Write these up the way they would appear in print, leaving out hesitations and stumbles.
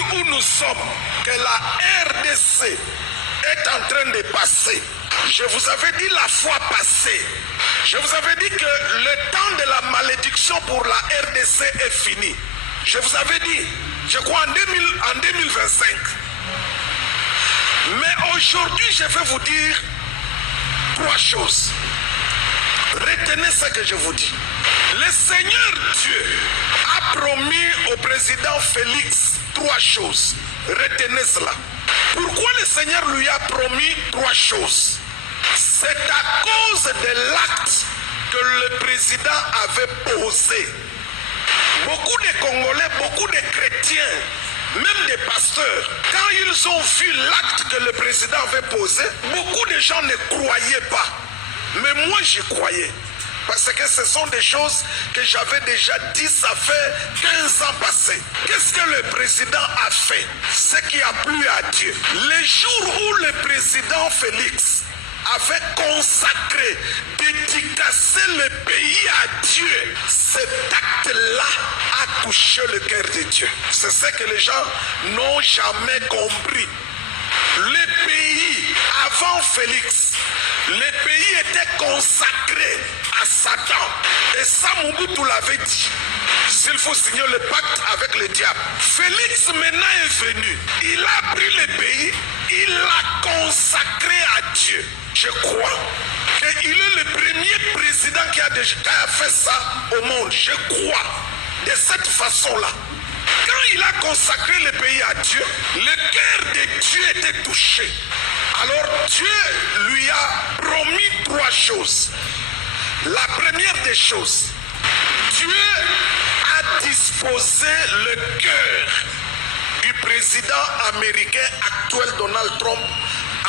stade où nous sommes, que la RDC est en train de passer, je vous avais dit la fois passée, je vous avais dit que le temps de la malédiction pour la RDC est fini. Je vous avais dit, je crois en 2025. Mais aujourd'hui, je vais vous dire 3 choses. Retenez ce que je vous dis. Le Seigneur Dieu a promis au président Félix 3 choses. Retenez cela. Pourquoi le Seigneur lui a promis 3 choses? C'est à cause de l'acte que le président avait posé. Beaucoup de Congolais, beaucoup de chrétiens, même des pasteurs, quand ils ont vu l'acte que le président avait posé, beaucoup de gens ne croyaient pas. Mais moi, j'y croyais. Parce que ce sont des choses que j'avais déjà dit, ça fait 15 ans passés. Qu'est-ce que le président a fait? Ce qui a plu à Dieu. Les jours où le président Félix avait consacré, dédicacé le pays à Dieu, cet acte-là a touché le cœur de Dieu. C'est ce que les gens n'ont jamais compris. Le pays, avant Félix, le pays était consacré à Satan. Et ça, Mobutu l'avait dit. S'il faut signer le pacte avec le diable. Félix maintenant est venu. Il a pris le pays, il l'a consacré à Dieu. Je crois qu'il est le premier président qui a fait ça au monde. Je crois. De cette façon-là. Quand il a consacré le pays à Dieu, le cœur de Dieu était touché. Alors Dieu lui a promis 3 choses. La première des choses, Dieu a disposé le cœur du président américain actuel Donald Trump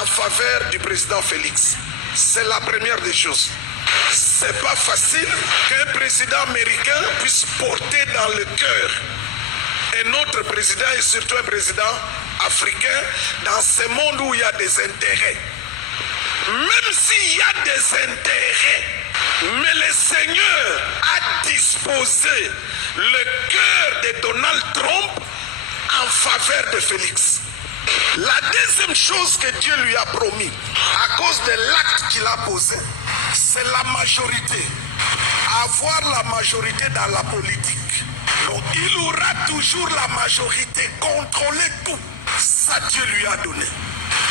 en faveur du président Félix. C'est la première des choses. C'est pas facile qu'un président américain puisse porter dans le cœur un autre président et surtout un président africain dans ce monde où il y a des intérêts. Même s'il y a des intérêts, mais le Seigneur a disposé le cœur de Donald Trump en faveur de Félix. La deuxième chose que Dieu lui a promis, à cause de l'acte qu'il a posé, c'est la majorité. Avoir la majorité dans la politique. Donc il aura toujours la majorité, contrôler tout. Ça Dieu lui a donné.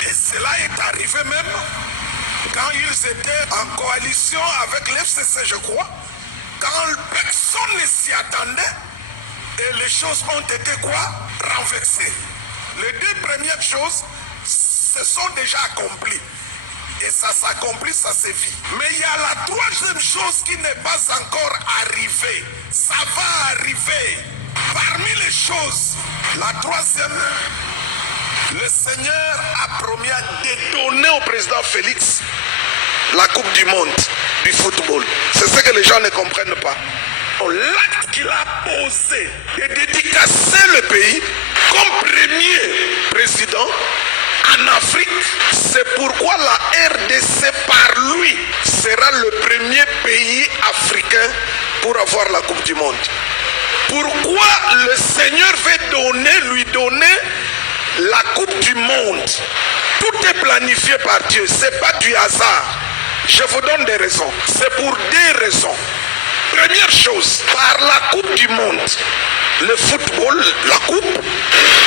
Et cela est arrivé même quand ils étaient en coalition avec l'FCC, je crois. Quand personne ne s'y attendait, et les choses ont été quoi? Renversées. Les 2 premières choses se sont déjà accomplies. Et ça s'accomplit, ça se vit. Mais il y a la 3e chose qui n'est pas encore arrivée. Ça va arriver. Parmi les choses, la 3e, le Seigneur a promis de donner au président Félix la Coupe du Monde du football. C'est ce que les gens ne comprennent pas. L'acte qu'il a posé de dédicacer le pays comme premier président en Afrique, c'est pourquoi la RDC par lui sera le premier pays africain pour avoir la Coupe du Monde. Pourquoi le Seigneur veut lui donner la Coupe du Monde? Tout est planifié par Dieu, c'est pas du hasard. Je vous donne des raisons. C'est pour 2 raisons. Première chose, par la Coupe du Monde, le football, la Coupe,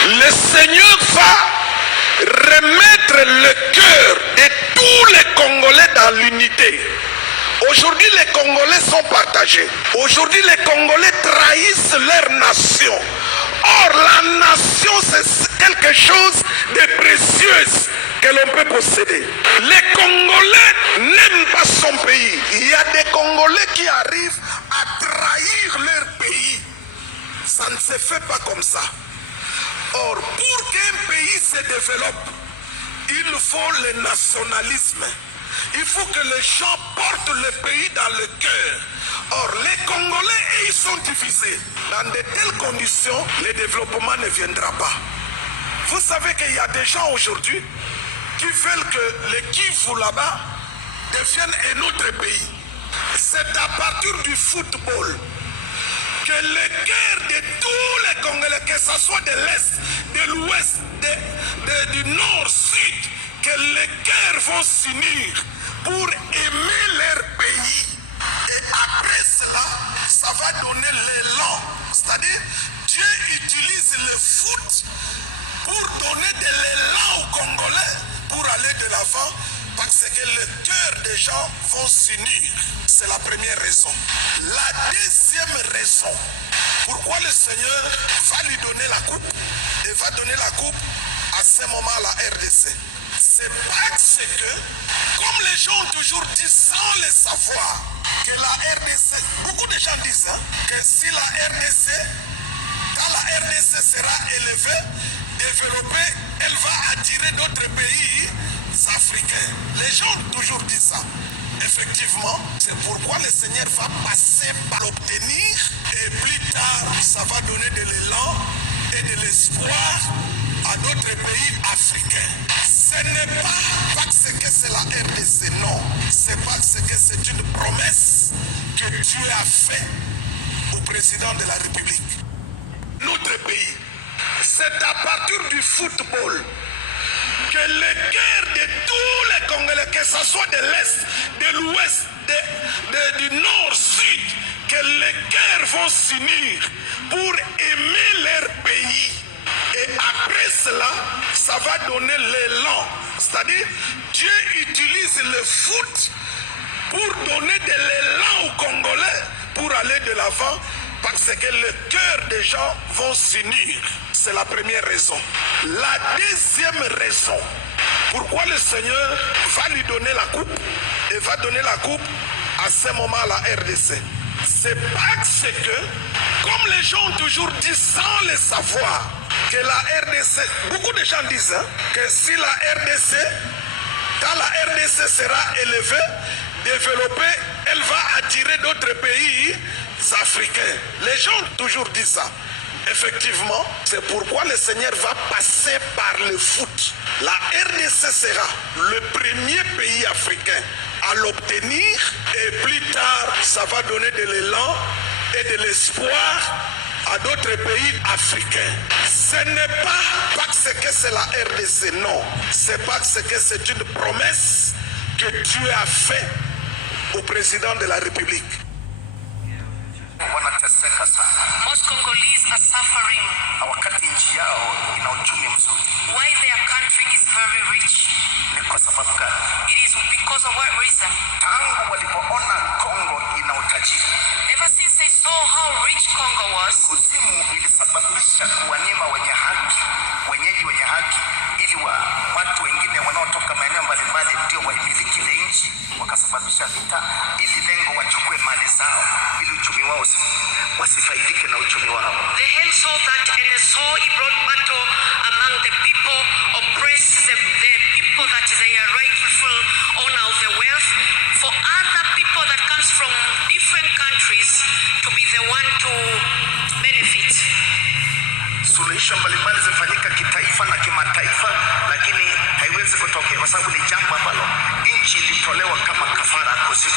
le Seigneur va remettre le cœur de tous les Congolais dans l'unité. Aujourd'hui, les Congolais sont partagés. Aujourd'hui, les Congolais trahissent leur nation. Or, la nation, c'est quelque chose de précieux que l'on peut posséder. Les Congolais n'aiment pas son pays. Il y a des Congolais qui arrivent à trahir leur pays. Ça ne se fait pas comme ça. Or, pour qu'un pays se développe, il faut le nationalisme. Il faut que les gens portent le pays dans le cœur. Or, les Congolais, ils sont divisés. Dans de telles conditions, le développement ne viendra pas. Vous savez qu'il y a des gens aujourd'hui qui veulent que le Kivu là-bas devienne un autre pays. C'est à partir du football que le cœur de tous les Congolais, que ce soit de l'Est, de l'ouest, du nord-sud, que les cœurs vont s'unir pour aimer leur pays. Et après cela, ça va donner l'élan. C'est-à-dire, Dieu utilise le foot pour donner de l'élan aux Congolais pour aller de l'avant, parce que le cœur des gens vont s'unir. C'est la première raison. La deuxième raison, pourquoi le Seigneur va lui donner la coupe et va donner la coupe à ce moment à la RDC. C'est parce que, comme les gens ont toujours dit sans le savoir, que la RDC, beaucoup de gens disent que si la RDC, quand la RDC sera élevée, développée, elle va attirer d'autres pays africains. Les gens ont toujours dit ça. Effectivement, c'est pourquoi le Seigneur va passer par l'obtenir et plus tard, ça va donner de l'élan et de l'espoir à d'autres pays africains. Ce n'est pas parce que c'est la RDC, non. C'est parce que c'est une promesse que Dieu a faite au président de la République. Notre pays, c'est à partir du football que le cœur de tous les Congolais, que ce soit de l'Est, de l'Ouest, du Nord, Sud, que les cœurs vont s'unir pour aimer leur pays. Et après cela, ça va donner l'élan. C'est-à-dire, Dieu utilise le foot pour donner de l'élan aux Congolais pour aller de l'avant, parce que le cœur des gens vont s'unir. C'est la première raison. La deuxième raison, pourquoi le Seigneur va lui donner la coupe et va donner la coupe à ce moment à la RDC. C'est parce que, comme les gens ont toujours dit sans le savoir, que la RDC, beaucoup de gens disent que si la RDC, quand la RDC sera élevée, développée, elle va attirer d'autres pays africains. Les gens ont toujours dit ça. Effectivement, c'est pourquoi le Seigneur va passer par le foot. La RDC sera le premier pays africain à l'obtenir et plus tard, ça va donner de l'élan et de l'espoir à d'autres pays africains. Ce n'est pas parce que c'est la RDC, non. C'est parce que c'est une promesse que Dieu a faite au président de la République. Wanateseka sana. Most Congolese are suffering. Wakati nchi yao ina uchumi mzuri. Why their country is very rich? Ni kwa sababu gani? It is because of what reason? Tangu walipoona Kongo ina utajiri, Ever since they saw how rich Congo was, kuzimu ilisababisha kuwanyima wenye haki, wenyeji wenye haki, ili watu wengine wanaotoka maeneo mbalimbali ndio waimiliki ile nchi, wakasababisha vita ili lengo wachukue mali zao, ili uchumi wao wasifaidike na uchumi wao. the hell saw that, and they saw he brought battle among the people, oppressed the people that they are rightful owner of the wealth, for other people that comes from different countries to be the one to benefit. Suluhisho mbalimbali zifanyika kitaifa na kimataifa, lakini haiwezi kutokea kwa sababu ni jambo ambalo nchi ilitolewa kama kafara kuzimu.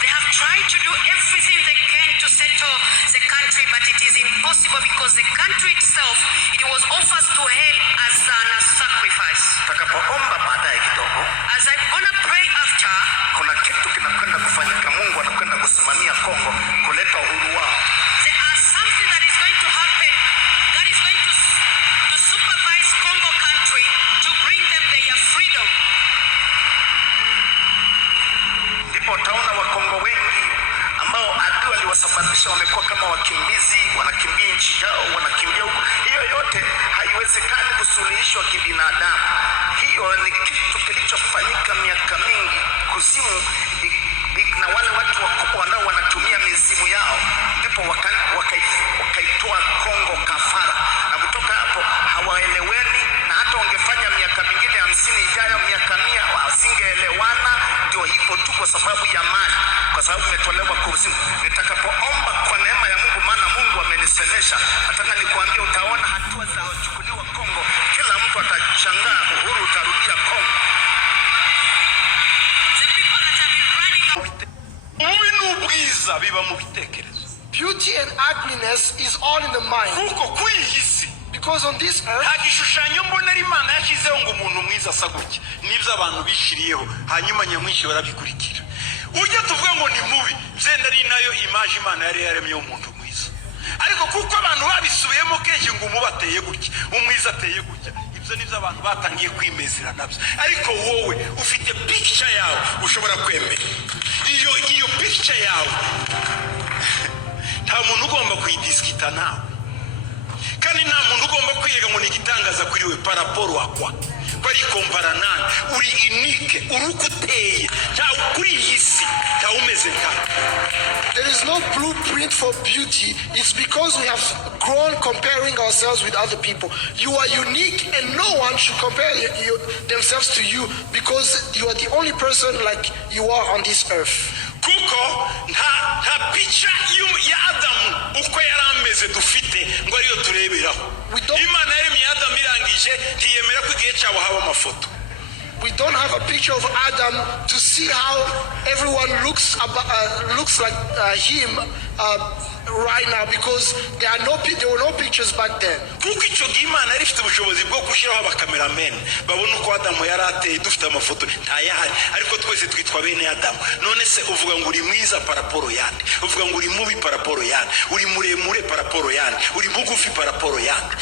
They have tried to do everything they can to settle the country, but it is impossible because the country itself, it was offered to hell as a sacrifice. Takapoomba baadaye kidogo, As I'm gonna pray after, kuna kitu kinakwenda kufanyika. Mungu anakwenda kusimamia Kongo, kuleta uhuru wao. there are something that is going to happen that is going to supervise Congo country to bring them their freedom. Ndipo utaona Wakongo wengi ambao adui waliwasababisha wamekuwa kama wakimbizi, wanakimbia nchi yao, wanakimbia huko. Hiyo yote haiwezekani kusuluhishwa kibinadamu. Hiyo ni kitu kilichofanyika miaka mingi. Kuzimu na wale watu wakubwa ambao wanatumia mizimu yao, ndipo wakaitoa Kongo kafara, na kutoka hapo hawaeleweni, na hata wangefanya miaka mingine 50 ijayo, miaka 100, wasingeelewana. Ndio hivyo tu, kwa sababu ya mali, kwa sababu umetolewa kuzimu. Nitakapoomba kwa neema ya Mungu, maana Mungu amenisemesha, nataka nikuambie, utaona hatua zitachukuliwa Kongo. Kila mtu atashangaa, uhuru utarudia Kongo. The people that have been running Biba mu bitekerezo. Beauty and ugliness is all in the mind. Kuko kwiyisi Because on this earth, nta gishushanyo mbonera Imana yashyizeho ngo umuntu mwiza asa gutya. Nibyo abantu bishiriyeho, hanyuma nyamwinshi barabikurikira. Ujya tuvuga ngo ni mubi, byenda ari nayo image Imana yari yaremye umuntu mwiza. Ariko kuko abantu babisubiyemo kenshi ngo umubateye gutya, umwiza ateye gutya, ibyo nibyo abantu batangiye kwimezera nabyo. Ariko wowe ufite picture yawe ushobora kwemera. Iyo picture yawe nta muntu ugomba kuyidiskita nawe, kandi nta muntu ugomba kwiga ngo ni igitangaza kuri we paraporo wakwa bari kompara nani. Uri unique, uri uko uteye, ntawe kuri iyi si ntawe umeze nkawe. there is no blueprint for beauty. It's because we have grown comparing ourselves with other people. You are unique and no one should compare themselves to you, because you are the only person like you are on this earth. Kuko nta picha ya Adamu uko yari ameze dufite ngo ariyo tureberaho. Imana yaremye Adamu irangije ntiyemera ko igihe cyabo haba amafoto. We don't have a picture of Adam to see how everyone looks like him right now, because there were no pictures back then. Kuko icyo gihe Imana yari ifite ubushobozi bwo gushyiraho abakamerameni babona uko Adamu yari ateye, dufite amafoto ntayahari, ariko twese twitwa bene Adamu. None se uvuga ngo uri mwiza paraporo yandi, uvuga ngo uri mubi paraporo yandi, uri muremure paraporo yandi, uri mugufi paraporo yandi.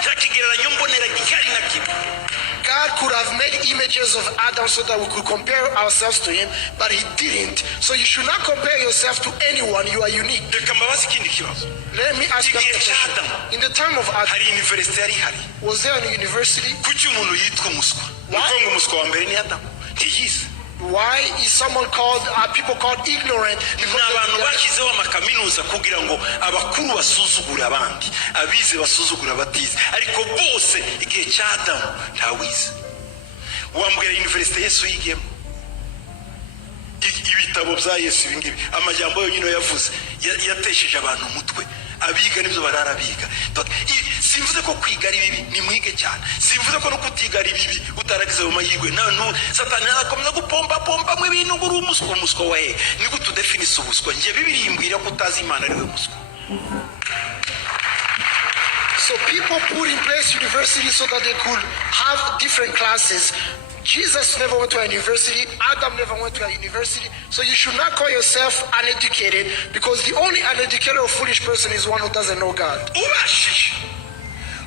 Nta kigereranyo mbonera gihari na kimwe. God could have made images of Adam so that we could compare ourselves to him, but he didn't. So you should not compare yourself to anyone. You are unique. Reka mbabaze ikindi kibazo. Let me ask you a question. In the time of Adam, hari university yari ihari. Was there a university? Kuki umuntu yitwa umuswa? Kuko ngo umuswa wa mbere ni Adamu. Ntiyize. Why is people called ignorant? N'abantu bashyizeho amakaminuza kugira ngo abakuru basuzugura abandi, abize basuzugura abatize, ariko bose igihe cya Adamu ntawize. Wambwira university Yesu yigiyemo, ibitabo bya Yesu ibingibi, amajambo yonyine yavuze yatesheje abantu umutwe. Abiga nibyo bararabiga. Simvuze ko kwiga ari bibi, ni mwige cyane. Simvuze ko no kutiga ari bibi utaragize mu mahirwe. Satani arakomeza gupomba mu ibintu ngo uri umuswa wahe. Ni gute udefinise ubuswa? Nje Bibiliya imbwira ko utazi Imana ari we muswa. So people put in place universities so that they could have different classes. Jesus never went to a university. Adam never went to a university. So you should not call yourself uneducated, because the only uneducated or foolish person is one who doesn't know God. Ubashije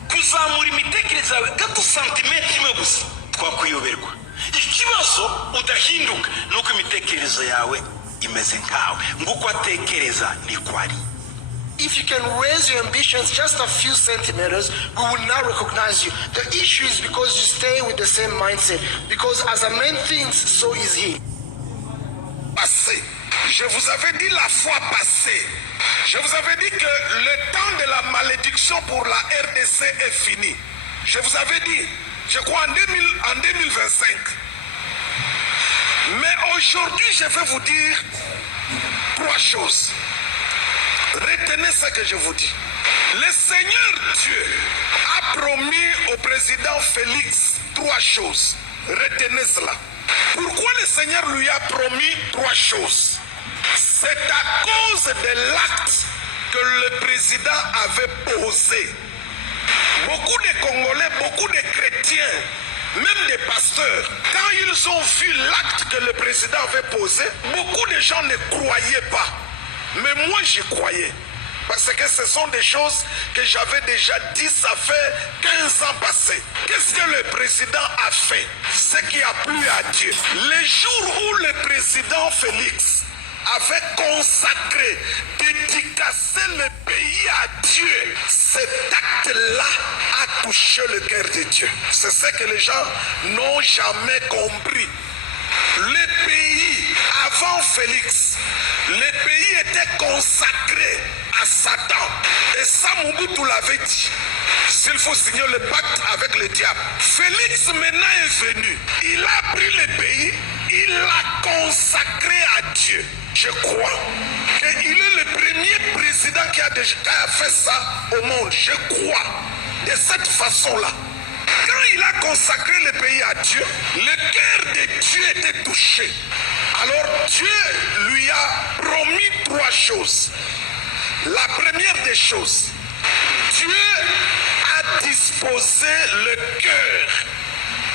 kuzamura imitekerereze yawe gato santimetero imwe gusa twakuyoberwa. Ikibazo udahinduka nuko imitekerereze yawe imeze nkawe, nguko atekereza ni kwari. If you can raise your ambitions just a few centimeters, we will not recognize you. The issue is because you stay with the same mindset. Because as a man thinks, so is he. Passé. Je vous avais dit la fois passée. Je vous avais dit que le temps de la malédiction pour la RDC est fini. Je vous avais dit, je crois en 2025. Mais aujourd'hui, je vais vous dire 3 choses. Retenez ce que je vous dis. Le Seigneur Dieu a promis au président Félix 3 choses. Retenez cela. Pourquoi le Seigneur lui a promis 3 choses? C'est à cause de l'acte que le président avait posé. Beaucoup de Congolais, beaucoup de chrétiens, même des pasteurs, quand ils ont vu l'acte que le président avait posé, beaucoup de gens ne croyaient pas. Mais moi j'y croyais. Parce que ce sont des choses que j'avais déjà dit, ça fait 15 ans passés. Qu'est-ce que le président a fait? Ce qui a plu à Dieu. Les jours où le président Félix avait consacré, dédicacé le pays à Dieu, cet acte-là a touché le cœur de Dieu. C'est ce que les gens n'ont jamais compris. Le pays, avant Félix, le pays était consacré à Satan. Et ça, Mobutu l'avait dit. S'il faut signer le pacte avec le diable. Félix maintenant est venu. Il a pris le pays, il l'a consacré à Dieu. Je crois qu'il est le premier président qui a fait ça au monde. Je crois. De cette façon-là. Quand il a consacré le pays à Dieu, le cœur de Dieu était touché. Alors Dieu lui a promis 3 choses. La première des choses, Dieu a disposé le cœur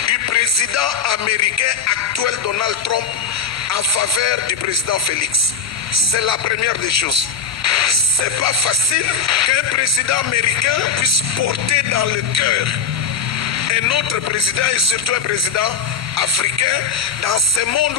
du président américain actuel Donald Trump en faveur du président Félix. C'est la première des choses. C'est pas facile qu'un président américain puisse porter dans le cœur un autre président et surtout un président africain dans ce monde